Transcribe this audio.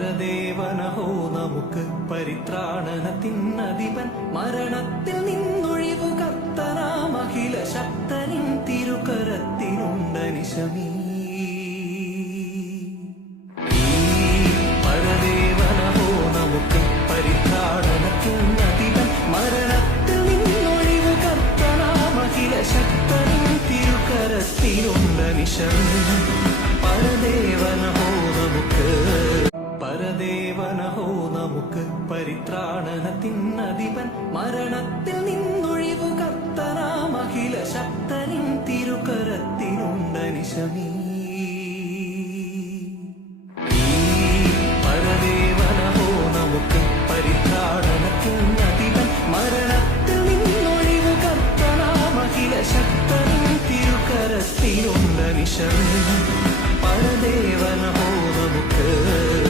പരദേവനഹോ നമുക്ക് പരിത്രാണനത്തിനധിപൻ മരണത്തിൽ നിന്നൊഴിവു കർത്തനാം അഖില ശക്തനിൻ തിരുകരത്തിനുണ്ടനിശമീ പരദേവനഹോ നമുക്ക് പരിത്രാണനത്തിനധിപൻ മരണത്തിൽ നിന്നൊഴിവു കർത്തനാം അഖില ശക്തനിൻ തിരുകരത്തിനുണ്ടനിശമീ പരദേവനഹോ നമുക്ക് പരിത്രാണനത്തിനധിപൻ മരണത്തിൽ നിന്നൊഴിവു കർത്തനാം അഖില ശക്തനിൻ തിരുകരത്തിനുണ്ടനിശമീ പരദേവനഹോ നമുക്ക് പരിത്രാണനത്തിനധിപൻ മരണത്തിൽ നിന്നൊഴിവു കർത്തനാം അഖില ശക്തനിൻ തിരുകരത്തിനുണ്ടനിശമീ പരദേവനഹോ നമുക്ക്